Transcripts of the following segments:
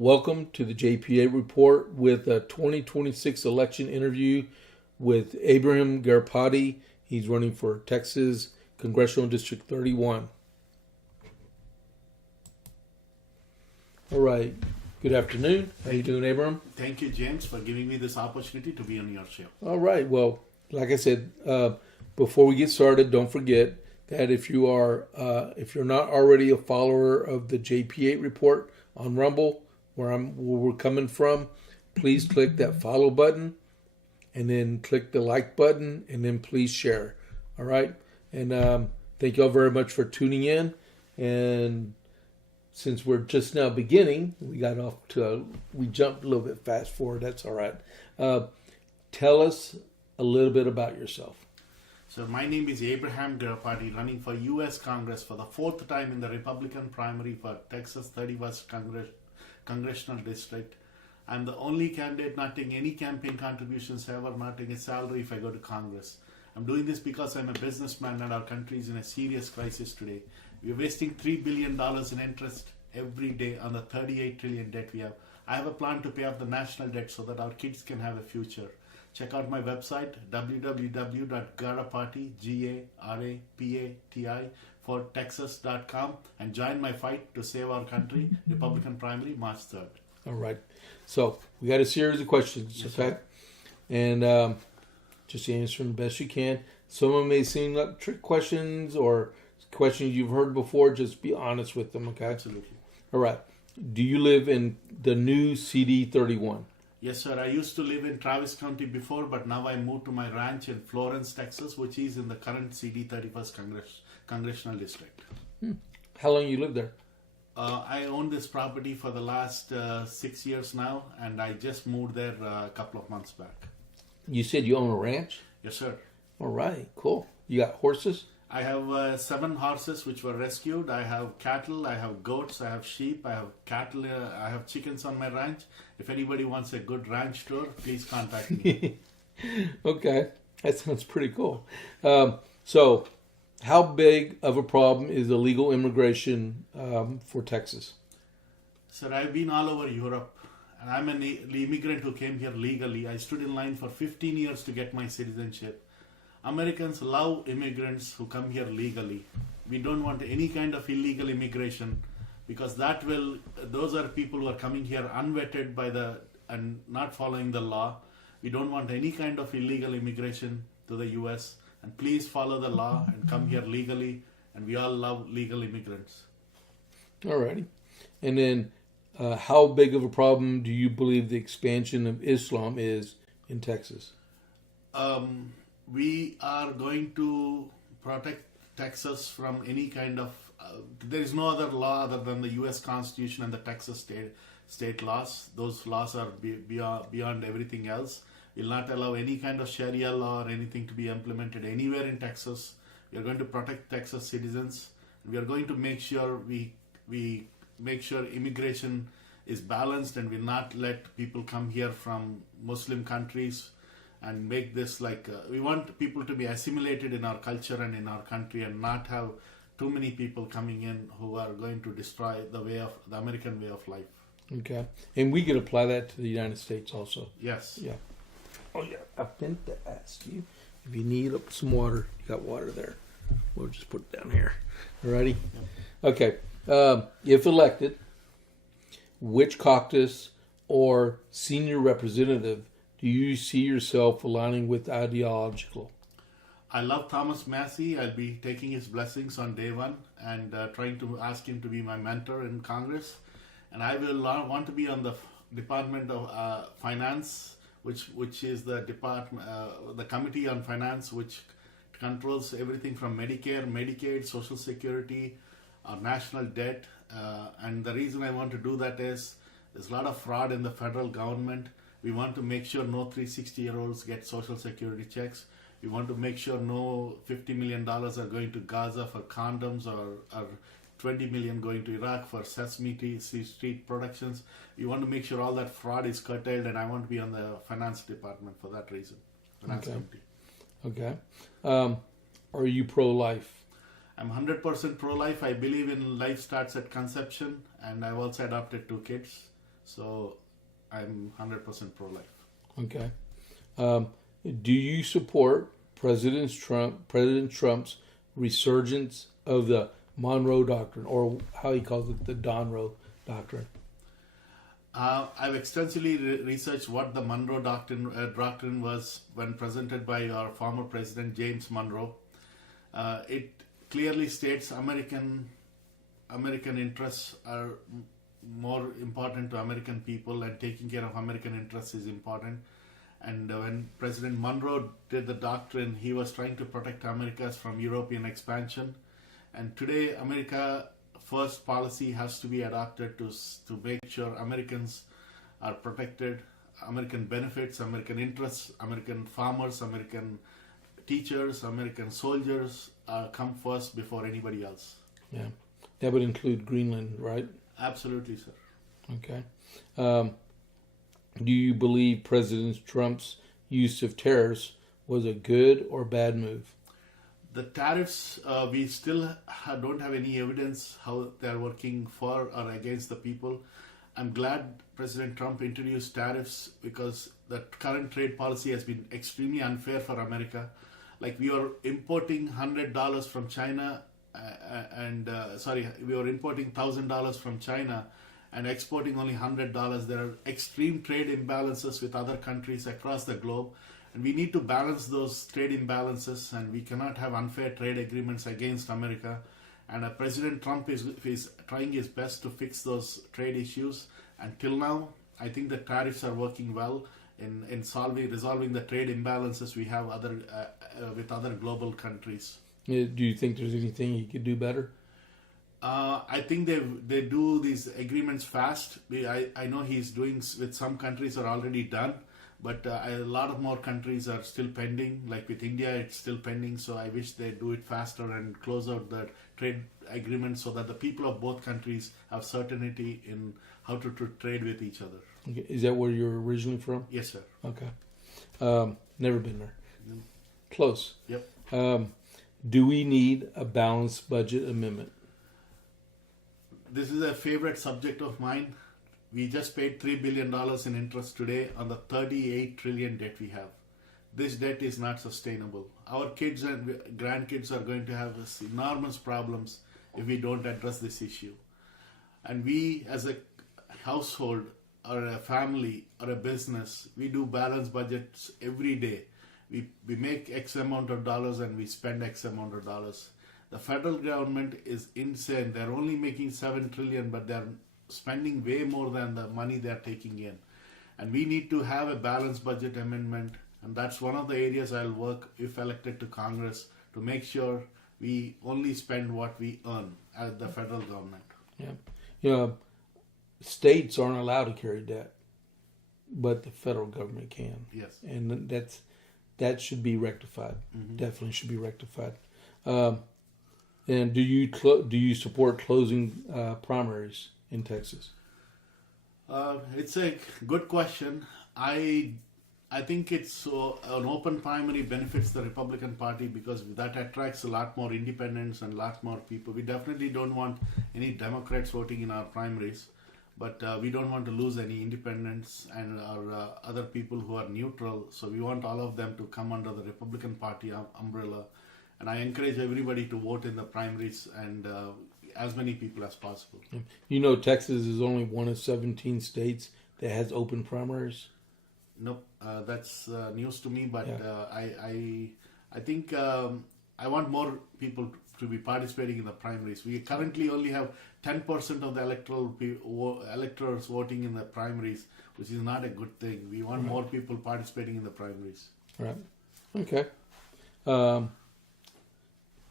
Welcome to the JP8Report with a 2026 election interview with Abhiram Garapati. He's running for Texas Congressional District 31. All right. Good afternoon. How you doing, Abhiram? Thank you, James, for giving me this opportunity to be on your show. All right. Well, like I said, before we get started, don't forget that if you're not already a follower of the JP8Report on Rumble, where we're coming from, please click that follow button and then click the like button and then please share. All right. And thank you all very much for tuning in. And since we're just now beginning, we jumped a little bit fast forward. That's all right. Tell us a little bit about yourself. So my name is Abhiram Garapati, running for U.S. Congress for the fourth time in the Republican primary for Texas 31st Congressional District. I'm the only candidate not taking any campaign contributions ever, not taking a salary if I go to Congress. I'm doing this because I'm a businessman and our country is in a serious crisis today. We're wasting $3 billion in interest every day on the $38 trillion debt we have. I have a plan to pay off the national debt so that our kids can have a future. Check out my website, www.garapati, Garapati, for Texas.com, and join my fight to save our country, Republican primary, March 3rd. All right. So we got a series of questions, Yes, okay? sir. And just answer them the best you can. Some of them may seem like trick questions or questions you've heard before. Just be honest with them, okay? Absolutely. All right. Do you live in the new CD-31? Yes, sir. I used to live in Travis County before, but now I moved to my ranch in Florence, Texas, which is in the current CD-31st Congressional District. How long you lived there? I own this property for the last 6 years now, and I just moved there a couple of months back. You said you own a ranch? Yes, sir. All right, cool. You got horses? I have 7 horses which were rescued. I have cattle, I have goats, I have sheep, I have cattle, I have chickens on my ranch. If anybody wants a good ranch tour, please contact me. Okay, that sounds pretty cool. So, how big of a problem is illegal immigration for Texas? Sir, I've been all over Europe, and I'm an immigrant who came here legally. I stood in line for 15 years to get my citizenship. Americans love immigrants who come here legally. We don't want any kind of illegal immigration because those are people who are coming here unvetted and not following the law. We don't want any kind of illegal immigration to the US. And please follow the law and come here legally. And we all love legal immigrants. All righty. And then how big of a problem do you believe the expansion of Islam is in Texas? We are going to protect Texas from any kind of... there is no other law other than the U.S. Constitution and the Texas state laws. Those laws are beyond everything else. We'll not allow any kind of Sharia law or anything to be implemented anywhere in Texas. We are going to protect Texas citizens. We are going to make sure we make sure immigration is balanced and will not let people come here from Muslim countries and make this we want people to be assimilated in our culture and in our country and not have too many people coming in who are going to destroy the American way of life. Okay. And we could apply that to the United States also. Yes. Yeah. Oh, yeah. I meant to ask you if you need some water. You got water there. We'll just put it down here. Alrighty? Yep. Okay. If elected, which caucus or senior representative do you see yourself aligning with ideological? I love Thomas Massey. I'll be taking his blessings on day one and trying to ask him to be my mentor in Congress. And I will want to be on the Department of Finance, which is the department, the Committee on Finance, which controls everything from Medicare, Medicaid, Social Security, our national debt. And the reason I want to do that is there's a lot of fraud in the federal government. We want to make sure no 360-year-olds get Social Security checks. We want to make sure no $50 million are going to Gaza for condoms or $20 million going to Iraq for Sesame Street productions. We want to make sure all that fraud is curtailed, and I want to be on the finance department for that reason. Finance committee. Okay. Are you pro-life? I'm 100% pro-life. I believe in life starts at conception, and I've also adopted 2 kids. So I'm 100% pro-life. Okay. Um, do you support President Trump's resurgence of the Monroe Doctrine, or how he calls it, the Donroe Doctrine? I've extensively researched what the Monroe Doctrine was when presented by our former president James Monroe. It clearly states American interests are more important to American people, and taking care of American interests is important. And when President Monroe did the doctrine, he was trying to protect Americas from European expansion. And today, America First policy has to be adopted to make sure Americans are protected, American benefits, American interests, American farmers, American teachers, American soldiers come first before anybody else. Yeah, that would include Greenland, right? Absolutely, sir. Okay. Do you believe President Trump's use of tariffs was a good or bad move? The tariffs, we still don't have any evidence how they're working for or against the people. I'm glad President Trump introduced tariffs because the current trade policy has been extremely unfair for America. Like we are importing $100 from China, we are importing $1,000 from China and exporting only $100. There are extreme trade imbalances with other countries across the globe. And we need to balance those trade imbalances, and we cannot have unfair trade agreements against America. And President Trump is trying his best to fix those trade issues. Until now, I think the tariffs are working well in resolving the trade imbalances we have with other global countries. Do you think there's anything he could do better? I think they do these agreements fast. I know he's doing with some countries are already done. But a lot of more countries are still pending. Like with India, it's still pending. So I wish they do it faster and close out the trade agreement so that the people of both countries have certainty in how to trade with each other. Okay. Is that where you're originally from? Yes, sir. Okay. Never been there. No. Close. Yep. Do we need a balanced budget amendment? This is a favorite subject of mine. We just paid $3 billion in interest today on the $38 trillion debt we have. This debt is not sustainable. Our kids and grandkids are going to have enormous problems if we don't address this issue. And we as a household or a family or a business, we do balanced budgets every day. We make X amount of dollars and we spend X amount of dollars. The federal government is insane. They're only making $7 trillion, but they're spending way more than the money they're taking in. And we need to have a balanced budget amendment, and that's one of the areas I'll work if elected to Congress to make sure we only spend what we earn as the federal government. Yeah. You know, states aren't allowed to carry debt, but the federal government can. Yes. And that should be rectified. Mm-hmm. Definitely should be rectified. And do you support closing primaries in Texas? It's a good question. I think it's an open primary benefits the Republican Party because that attracts a lot more independents and a lot more people. We definitely don't want any Democrats voting in our primaries, but we don't want to lose any independents and our other people who are neutral. So we want all of them to come under the Republican Party umbrella. And I encourage everybody to vote in the primaries and as many people as possible. You know, Texas is only one of 17 states that has open primaries. Nope, that's news to me. But Yeah. I think I want more people to be participating in the primaries. We currently only have 10% of the electors voting in the primaries, which is not a good thing. We want more people participating in the primaries. Right. Okay.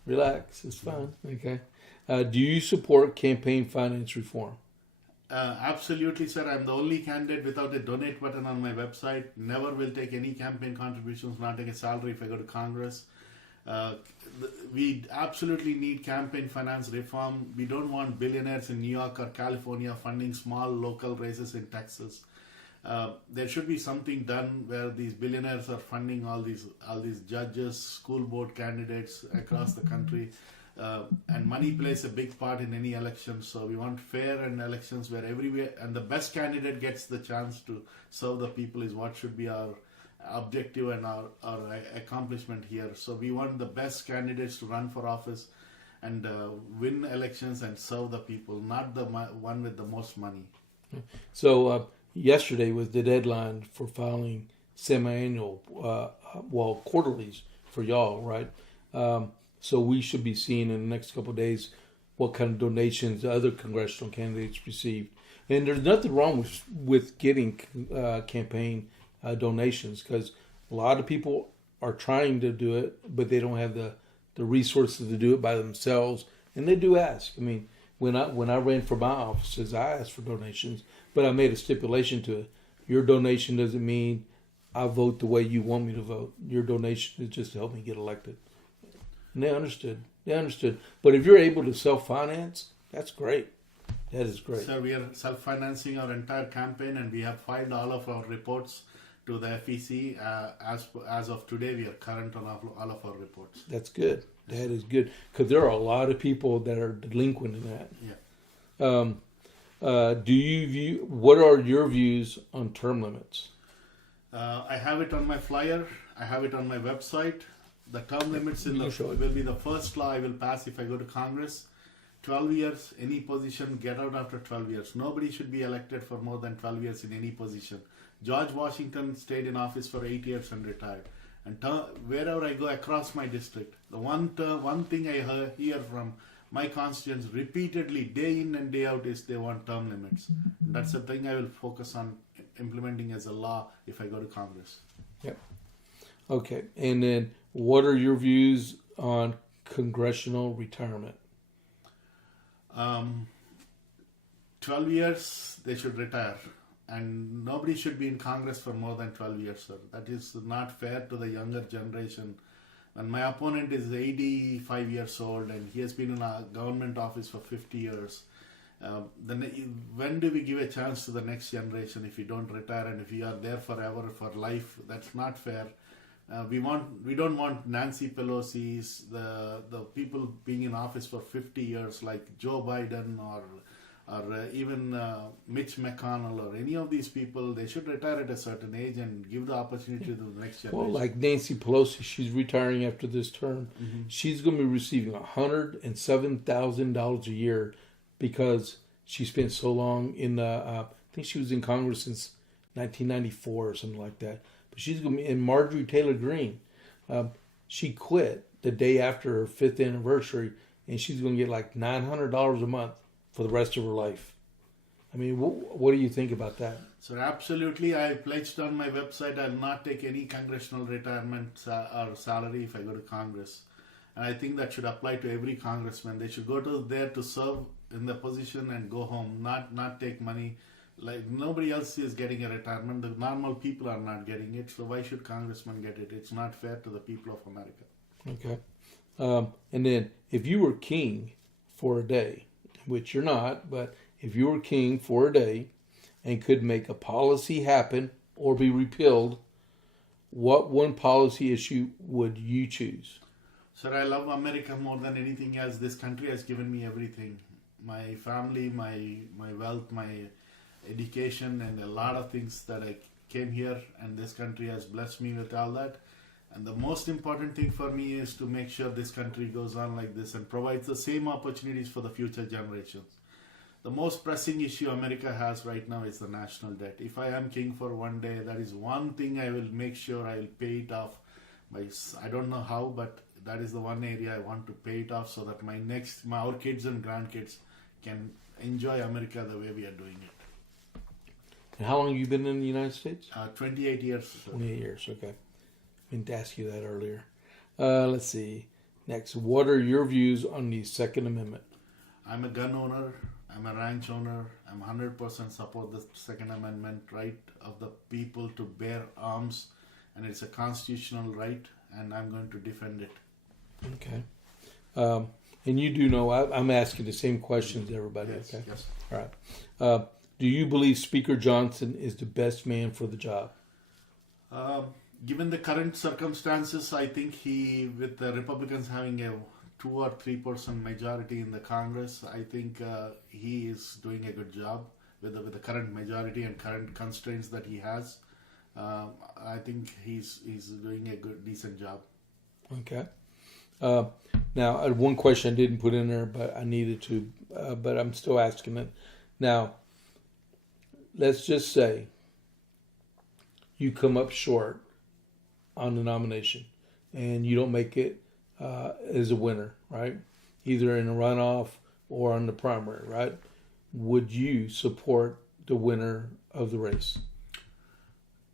Relax. It's fine. Okay. Do you support campaign finance reform? Absolutely, sir. I'm the only candidate without a donate button on my website. Never will take any campaign contributions, not take a salary if I go to Congress. We absolutely need campaign finance reform. We don't want billionaires in New York or California funding small local races in Texas. There should be something done where these billionaires are funding all these judges, school board candidates across the country. and money plays a big part in any election. So we want fair and elections where everywhere and the best candidate gets the chance to serve the people is what should be our objective and our accomplishment here. So we want the best candidates to run for office and win elections and serve the people, not the one with the most money. So yesterday was the deadline for filing semi-annual, quarterlies for y'all, right? So we should be seeing in the next couple of days what kind of donations other congressional candidates received. And there's nothing wrong with getting campaign donations, because a lot of people are trying to do it, but they don't have the resources to do it by themselves. And they do ask. I mean, when I ran for my offices, I asked for donations, but I made a stipulation to it. Your donation doesn't mean I vote the way you want me to vote. Your donation is just to help me get elected. And they understood. But if you're able to self-finance, that's great. That is great. Sir, we are self-financing our entire campaign, and we have filed all of our reports to the FEC. As of today, we are current on all of our reports. That's good. That is good, because there are a lot of people that are delinquent in that. Yeah. What are your views on term limits? I have it on my flyer. I have it on my website. The term limits will be the first law I will pass if I go to Congress. 12 years, any position, get out after 12 years. Nobody should be elected for more than 12 years in any position. George Washington stayed in office for 8 years and retired. And wherever I go across my district, the one thing I hear from my constituents repeatedly, day in and day out, is they want term limits. That's the thing I will focus on implementing as a law if I go to Congress. Yep. Okay. And then what are your views on congressional retirement? 12 years, they should retire. And nobody should be in Congress for more than 12 years, sir. That is not fair to the younger generation. And my opponent is 85 years old, and he has been in a government office for 50 years. When do we give a chance to the next generation if we don't retire and if we are there forever, for life? That's not fair. We don't want Nancy Pelosi's, the people being in office for 50 years like Joe Biden or even Mitch McConnell or any of these people. They should retire at a certain age and give the opportunity to the next generation. Well, like Nancy Pelosi, she's retiring after this term. Mm-hmm. She's going to be receiving $107,000 a year because she spent so long in I think she was in Congress since 1994 or something like that. But she's going to be in Marjorie Taylor Greene. She quit the day after her 5th anniversary, and she's going to get like $900 a month for the rest of her life. I mean, what do you think about that? So absolutely, I pledged on my website I'll not take any congressional retirement or salary if I go to Congress. And I think that should apply to every congressman. They should go there to serve in the position and go home, not take money. Like nobody else is getting a retirement. The normal people are not getting it. So why should congressmen get it? It's not fair to the people of America. Okay. And then if you were king for a day, which you're not, but if you were king for a day and could make a policy happen or be repealed, what one policy issue would you choose? Sir, I love America more than anything else. This country has given me everything. My family, my wealth, my education, and a lot of things that I came here, and this country has blessed me with all that. And the most important thing for me is to make sure this country goes on like this and provides the same opportunities for the future generations. The most pressing issue America has right now is the national debt. If I am king for one day, that is one thing I will make sure I will pay it off. I don't know how, but that is the one area I want to pay it off so that our kids and grandkids can enjoy America the way we are doing it. And how long have you been in the United States? 28 years. Sir. 28 years, okay. I meant to ask you that earlier. Let's see. Next, what are your views on the Second Amendment? I'm a gun owner. I'm a ranch owner. I'm 100% support the Second Amendment right of the people to bear arms. And it's a constitutional right, and I'm going to defend it. Okay. And you do know, I'm asking the same questions to everybody, yes, okay? Yes. All right. Do you believe Speaker Johnson is the best man for the job? Given the current circumstances, I think with the Republicans having a 2 or 3% majority in the Congress, I think he is doing a good job with the current majority and current constraints that he has. I think he's doing a decent job. Okay. Now, I had one question I didn't put in there, but I needed to, but I'm still asking it. Now, let's just say you come up short on the nomination and you don't make it as a winner, right? Either in a runoff or on the primary, right? Would you support the winner of the race?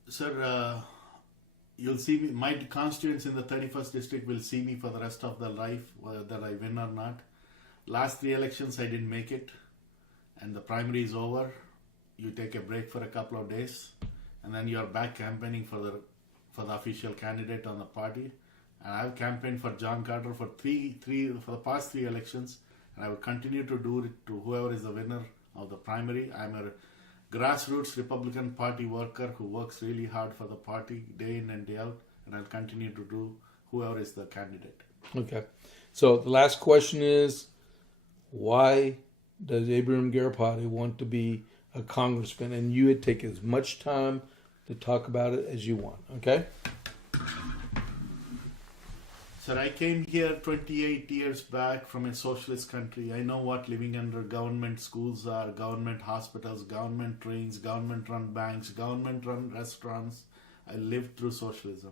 Sir, you'll see me, my constituents in the 31st district will see me for the rest of their life, whether I win or not. Last 3 elections I didn't make it, and the primary is over. You take a break for a couple of days, and then you're back campaigning for the official candidate on the party. And I've campaigned for John Carter for the past 3 elections, and I will continue to do it to whoever is the winner of the primary. I'm a grassroots Republican Party worker who works really hard for the party day in and day out, and I'll continue to do whoever is the candidate. Okay. So the last question is, why does Abhiram Garapati want to be a congressman? And you would take as much time to talk about it as you want. Okay? Sir, I came here 28 years back from a socialist country. I know what living under government schools are, government hospitals, government trains, government-run banks, government-run restaurants. I lived through socialism.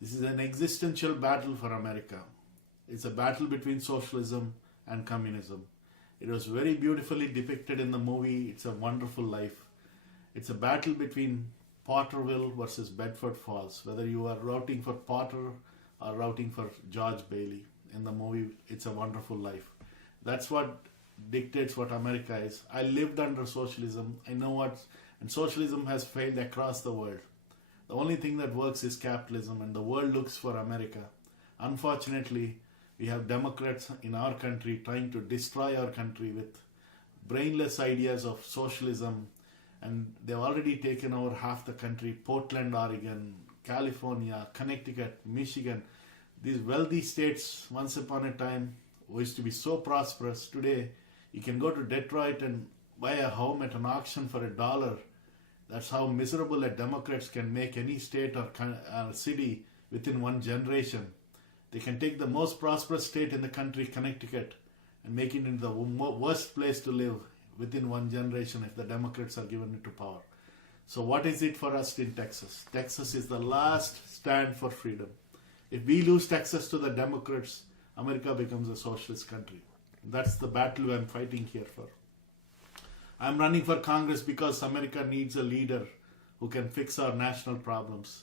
This is an existential battle for America. It's a battle between socialism and communism. It was very beautifully depicted in the movie It's a Wonderful Life. It's a battle between Potterville versus Bedford Falls, whether you are rooting for Potter or rooting for George Bailey in the movie It's a Wonderful Life. That's what dictates what America is. I lived under socialism. I know what, and socialism has failed across the world. The only thing that works is capitalism, and the world looks for America. Unfortunately, we have Democrats in our country trying to destroy our country with brainless ideas of socialism, and they've already taken over half the country. Portland, Oregon, California, Connecticut, Michigan, these wealthy states once upon a time used to be so prosperous. Today, you can go to Detroit and buy a home at an auction for $1. That's how miserable a Democrats can make any state or city within one generation. They can take the most prosperous state in the country, Connecticut, and make it into the worst place to live within one generation if the Democrats are given into power. So what is it for us in Texas? Texas is the last stand for freedom. If we lose Texas to the Democrats, America becomes a socialist country. That's the battle I'm fighting here for. I'm running for Congress because America needs a leader who can fix our national problems.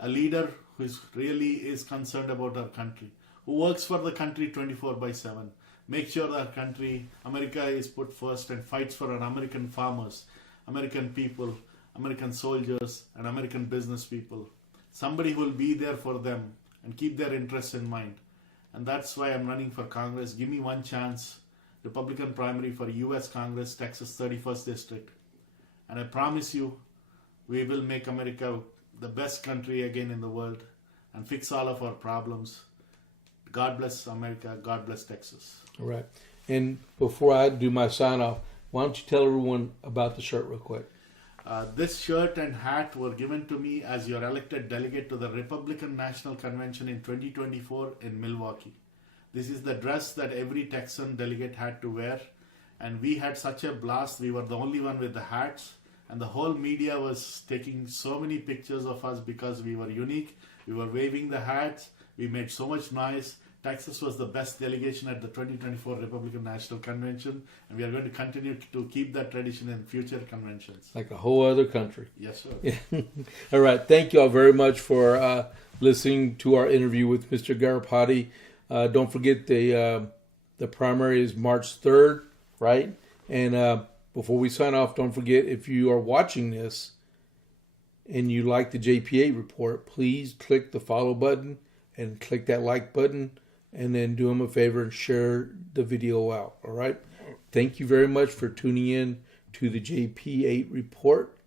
A leader who really is concerned about our country, who works for the country 24/7, makes sure our country, America, is put first and fights for our American farmers, American people, American soldiers, and American business people. Somebody who will be there for them and keep their interests in mind. And that's why I'm running for Congress. Give me one chance. Republican primary for U.S. Congress, Texas 31st District. And I promise you, we will make America the best country again in the world and fix all of our problems. God bless America. God bless Texas. All right. And before I do my sign off, why don't you tell everyone about the shirt real quick? This shirt and hat were given to me as your elected delegate to the Republican National Convention in 2024 in Milwaukee. This is the dress that every Texan delegate had to wear, and we had such a blast. We were the only one with the hats, and the whole media was taking so many pictures of us because we were unique. We were waving the hats. We made so much noise. Texas was the best delegation at the 2024 Republican National Convention, and we are going to continue to keep that tradition in future conventions. Like a whole other country. Yes, sir. All right. Thank you all very much for listening to our interview with Mr. Garapati. Don't forget the primary is March 3rd, right? And before we sign off, don't forget, if you are watching this and you like the JP8 report, please click the follow button and click that like button, and then do them a favor and share the video out. All right. Thank you very much for tuning in to the JP8 report.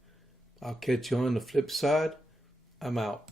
I'll catch you on the flip side. I'm out.